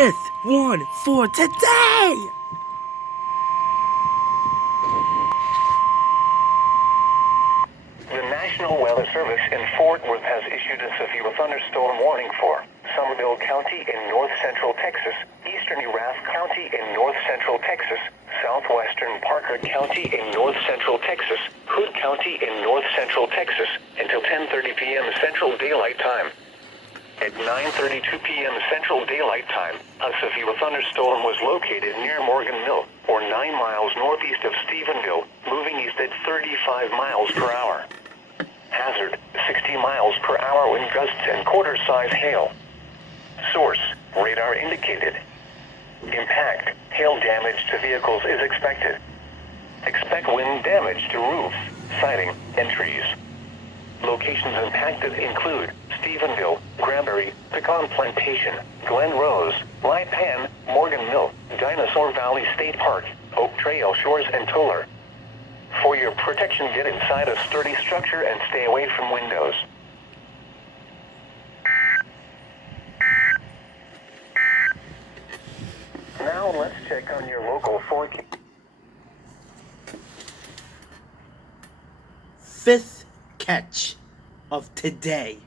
Fifth one for today! The National Weather Service in Fort Worth has issued a severe thunderstorm warning for Somerville County in north-central Texas, eastern Erath County in north-central Texas, southwestern Parker County in north-central Texas, Hood County in north-central Texas, until 10:30 p.m. Central Daylight Time. At 9:32 p.m. Central Daylight Time, a severe thunderstorm was located near Morgan Mill, or 9 miles northeast of Stephenville, moving east at 35 miles per hour. Hazard, 60 miles per hour wind gusts and quarter-size hail. Source, radar indicated. Impact, hail damage to vehicles is expected. Expect wind damage to roof, siding, and trees. Locations impacted include Stephenville, Granbury, Pecan Plantation, Glen Rose, Lipan, Morgan Mill, Dinosaur Valley State Park, Oak Trail Shores, and Toller. For your protection, get inside a sturdy structure and stay away from windows. Now let's check on your local forecast. Fifth catch of today.